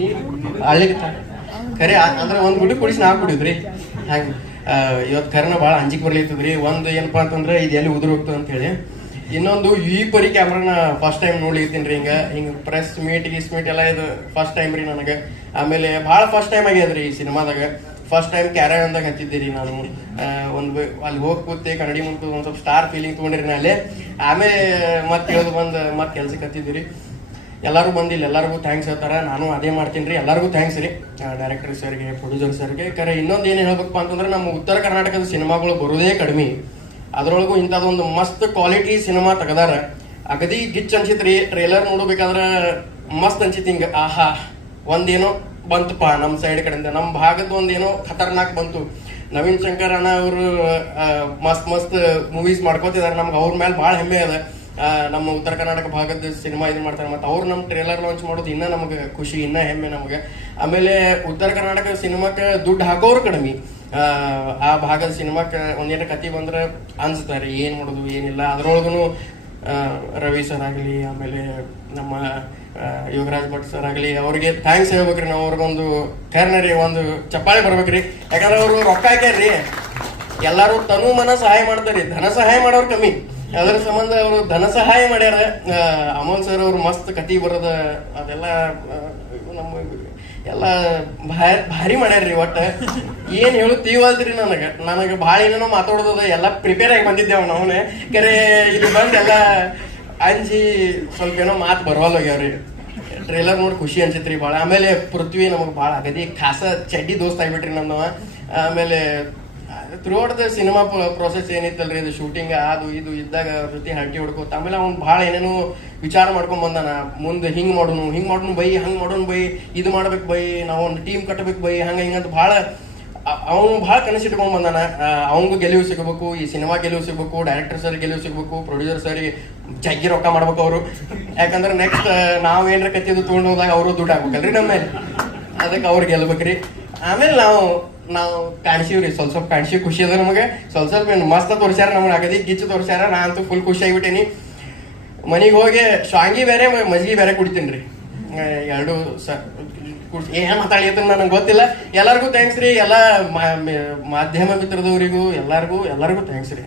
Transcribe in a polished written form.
ನೀರು ಹಳ್ಳಿಗೆ ಖರೆ ಅಂದ್ರೆ ಒಂದು ಗುಡಿ ಕುಡಿಸಿ ನಾ ಕುಡಿದ್ರಿ ಹಾಗೆ ಇವತ್ತು ಖರೆನ ಭಾಳ ಅಂಜಿಕೆ ಬರ್ಲಿತ್ತದ್ರಿ. ಒಂದು ಏನಪ್ಪಾ ಅಂತಂದ್ರೆ ಇದು ಎಲ್ಲಿ ಉದುರು ಹೋಗ್ತದೆ ಅಂತ ಹೇಳಿ, ಇನ್ನೊಂದು ಈ ಪರಿ ಕ್ಯಾಮ್ರಾನ ಫಸ್ಟ್ ಟೈಮ್ ನೋಡ್ಲಿತ್ತೀನಿ ರೀ. ಹಿಂಗ ಪ್ರೆಸ್ ಮೀಟ್ ಎಲ್ಲ ಇದು ಫಸ್ಟ್ ಟೈಮ್ ರೀ ನನಗೆ. ಆಮೇಲೆ ಭಾಳ ಫಸ್ಟ್ ಟೈಮ್ ಆಗ್ಯದ್ರಿ ಈ ಸಿನಿಮಾದಾಗ. ಫಸ್ಟ್ ಟೈಮ್ ಕ್ಯಾರವಂದಾಗ ಹತ್ತಿದ್ದೀರಿ ನಾನು. ಒಂದು ಅಲ್ಲಿ ಹೋಗಿ ಕೂತೆ ಕನ್ನಡಿ ಮುಂದೆ ಒಂದು ಸ್ವಲ್ಪ ಸ್ಟಾರ್ ಫೀಲಿಂಗ್ ತೊಗೊಂಡಿರಿ ನಾ ಅಲ್ಲೇ. ಆಮೇಲೆ ಮತ್ತೆ ಹೇಳೋದು ಬಂದು ಮತ್ತೆ ಕೆಲ್ಸಕ್ಕೆ ಹತ್ತಿದ್ದೀರಿ. ಎಲ್ಲರೂ ಬಂದಿಲ್ಲ, ಎಲ್ಲರಿಗೂ ಥ್ಯಾಂಕ್ಸ್ ಹೇಳ್ತಾರೆ. ನಾನು ಅದೇ ಮಾಡ್ತೀನಿ ರೀ. ಎಲ್ಲರಿಗೂ ಥ್ಯಾಂಕ್ಸ್ ರೀ, ಡೈರೆಕ್ಟರ್ ಸರ್ಗೆ, ಪ್ರೊಡ್ಯೂಸರ್ ಸರ್ಗೆ. ಕರೆ ಇನ್ನೊಂದು ಏನು ಹೇಳ್ಬೇಕಪ್ಪ ಅಂತಂದ್ರೆ ನಮ್ಮ ಉತ್ತರ ಕರ್ನಾಟಕದ ಸಿನಿಮಾಗಳು ಬರೋದೇ ಕಡಿಮೆ. ಅದ್ರೊಳಗೂ ಇಂಥದ್ದೊಂದು ಮಸ್ತ್ ಕ್ವಾಲಿಟಿ ಸಿನಿಮಾ ತೆಗದಾರ. ಅಗದಿ ಗಿಚ್ ಅನ್ಸಿತ್ರಿ. ಟ್ರೇಲರ್ ನೋಡಬೇಕಾದ್ರೆ ಮಸ್ತ್ ಅನ್ಸಿತ್. ಹಿಂಗ ಆಹಾ ಒಂದೇನೋ ಬಂತಪ್ಪ ನಮ್ಮ ಸೈಡ್ ಕಡೆಯಿಂದ, ನಮ್ಮ ಭಾಗದ ಒಂದೇನೋ ಖತರ್ನಾಕ್ ಬಂತು. ನವೀನ್ ಶಂಕರ್ ಅಣ್ಣ ಅವರು ಮಸ್ತ್ ಮಸ್ತ್ ಮೂವೀಸ್ ಮಾಡ್ಕೋತಿದಾರೆ. ನಮ್ಗೆ ಅವ್ರ ಮೇಲೆ ಭಾಳ ಹೆಮ್ಮೆ ಅದ. ನಮ್ಮ ಉತ್ತರ ಕರ್ನಾಟಕ ಭಾಗದ ಸಿನಿಮಾ ಇದು ಮಾಡ್ತಾರೆ. ಮತ್ತು ಅವ್ರು ನಮ್ಮ ಟ್ರೇಲರ್ ಲಾಂಚ್ ಮಾಡೋದು ಇನ್ನೂ ನಮಗೆ ಖುಷಿ, ಇನ್ನೂ ಹೆಮ್ಮೆ ನಮಗೆ. ಆಮೇಲೆ ಉತ್ತರ ಕರ್ನಾಟಕ ಸಿನಿಮಾಕ್ಕೆ ದುಡ್ಡು ಹಾಕೋರು ಕಡಿಮೆ. ಆ ಭಾಗದ ಸಿನಿಮಾಕ್ಕೆ ಒಂದೇನು ಕತೆ ಬಂದ್ರೆ ಅನ್ಸ್ತಾರೆ ಏನ್ ಮಾಡೋದು ಏನಿಲ್ಲ. ಅದ್ರೊಳಗೂ ರವಿ ಸರ್ ಆಗಲಿ, ಆಮೇಲೆ ನಮ್ಮ ಯೋಗರಾಜ್ ಭಟ್ ಸರ್ ಆಗಲಿ, ಅವ್ರಿಗೆ ಥ್ಯಾಂಕ್ಸ್ ಹೇಳ್ಬೇಕ್ರಿ. ನಾವು ಅವ್ರಿಗೊಂದು ಖರ್ನರಿ ಒಂದು ಚಪ್ಪಾಳೆ ಬರ್ಬೇಕ್ರಿ. ಯಾಕಂದ್ರೆ ಅವರು ರೊಕ್ಕ ಹಾಕ್ಯಾರ್ರಿ. ಎಲ್ಲಾರು ತನು ಮನ ಸಹಾಯ ಮಾಡ್ತಾರ್ರಿ, ಧನ ಸಹಾಯ ಮಾಡೋರು ಕಮ್ಮಿ. ಅದರ ಸಂಬಂಧ ಅವರು ಧನ ಸಹಾಯ ಮಾಡ್ಯಾರ. ಅಮೋಲ್ ಸರ್ ಅವ್ರು ಮಸ್ತ್ ಕತಿ ಬರೋದ ಅದೆಲ್ಲ ನಮ್ಮ ಎಲ್ಲ ಭಾರಿ ಮಾಡ್ಯಾರ್ರಿ. ಒಟ್ಟ ಏನ್ ಹೇಳುತ್ತೀವಲ್ರಿ, ನನಗೆ ಭಾಳ ಏನೇನೋ ಮಾತಾಡೋದ ಎಲ್ಲ ಪ್ರಿಪೇರ್ ಆಗಿ ಬಂದಿದ್ದೇವ್ ನಾವೇ. ಕರೆ ಇದು ಬಂದ್ ಎಲ್ಲ ಅಂಜಿ ಸ್ವಲ್ಪ ಏನೋ ಮಾತು ಬರೋಲ್ಲ ಹೋಗ್ಯಾವ್ರಿ. ಟ್ರೇಲರ್ ನೋಡಿ ಖುಷಿ ಅನ್ಸಿತ್ರಿ ಭಾಳ. ಆಮೇಲೆ ಪೃಥ್ವಿ ನಮಗೆ ಭಾಳ ಅಗದಿ ಖಾಸ ಚಡ್ಡಿ ದೋಸ್ತ್ ಆಗ್ಬಿಟ್ರಿ ನನ್ನವ. ಆಮೇಲೆ ಥ್ರೂಔಟ್ ದ ಸಿನಿಮಾ ಪ್ರೊಸೆಸ್ ಏನಿತ್ತಲ್ರಿ, ಇದು ಶೂಟಿಂಗ್ ಅದು ಇದು ಇದ್ದಾಗ ಜೊತೆ ಹರಟಿ ಹೊಡ್ಕೋತ ಆಮೇಲೆ ಅವ್ನು ಭಾಳ ಏನೇನು ವಿಚಾರ ಮಾಡ್ಕೊಂಡ್ ಬಂದಾನ. ಮುಂದೆ ಹಿಂಗ್ ಮಾಡೋನು ಬೈ, ಹಂಗ್ ಮಾಡೋನು ಬೈ, ಇದು ಮಾಡ್ಬೇಕು ಬೈ, ನಾವು ಒಂದು ಟೀಮ್ ಕಟ್ಟಬೇಕು ಬೈ, ಹಿಂಗಂತ ಭಾಳ ಅವನು ಭಾಳ ಕನಸಿಟ್ಕೊಂಡ್ ಬಂದಾನ. ಅವಂಗೂ ಗೆಲುವು ಸಿಗಬೇಕು, ಈ ಸಿನಿಮಾ ಗೆಲುವು ಸಿಗ್ಬೇಕು, ಡೈರೆಕ್ಟರ್ ಸರ್ ಗೆಲುವು ಸಿಗ್ಬೇಕು, ಪ್ರೊಡ್ಯೂಸರ್ ಸರ್ ಜಗ್ಗಿ ರೊಕ್ಕ ಮಾಡ್ಬೇಕು ಅವರು. ಯಾಕಂದ್ರೆ ನೆಕ್ಸ್ಟ್ ನಾವ್ ಏನ್ರ ಕತ್ತಿದ್ದು ತೊಗೊಂಡು ಹೋದಾಗ ಅವರು ದುಡ್ಡು ಹಾಕ್ಬೇಕಲ್ರಿ ನಮ್ಮ ಮೇಲೆ. ಅದಕ್ಕೆ ಅವ್ರು ಗೆಲ್ಬೇಕ್ರಿ. ಆಮೇಲೆ ನಾವು ಕಾಣಿಸಿವ್ರಿ, ಸ್ವಲ್ಪ ಕಾಣಿಸಿ ಖುಷಿ ಅದ ನಮಗೆ. ಸ್ವಲ್ಪ ಮಸ್ತ್ ತೋರ್ಸ್ಯಾರ, ನಮ್ಗೆ ಅಗದಿ ಗಿಚ್ಚು ತೋರ್ಸ್ಯಾರ. ನಾ ಅಂತೂ ಫುಲ್ ಖುಷಿ ಆಗಿಬಿಟ್ಟೇನಿ. ಮನೆಗೆ ಹೋಗಿ ಶಾಂಗಿ ಬೇರೆ ಮಜ್ಜಿಗೆ ಬೇರೆ ಕುಡಿತೀನಿ ರೀ, ಎರಡು ಏನ್ ಮಾತಾಡಿ ನನಗೆ ಗೊತ್ತಿಲ್ಲ. ಎಲ್ಲರಿಗೂ ಥ್ಯಾಂಕ್ಸ್ ರೀ. ಎಲ್ಲ ಮಾಧ್ಯಮ ಮಿತ್ರದವರಿಗೂ ಎಲ್ಲರಿಗೂ ಥ್ಯಾಂಕ್ಸ್ ರೀ.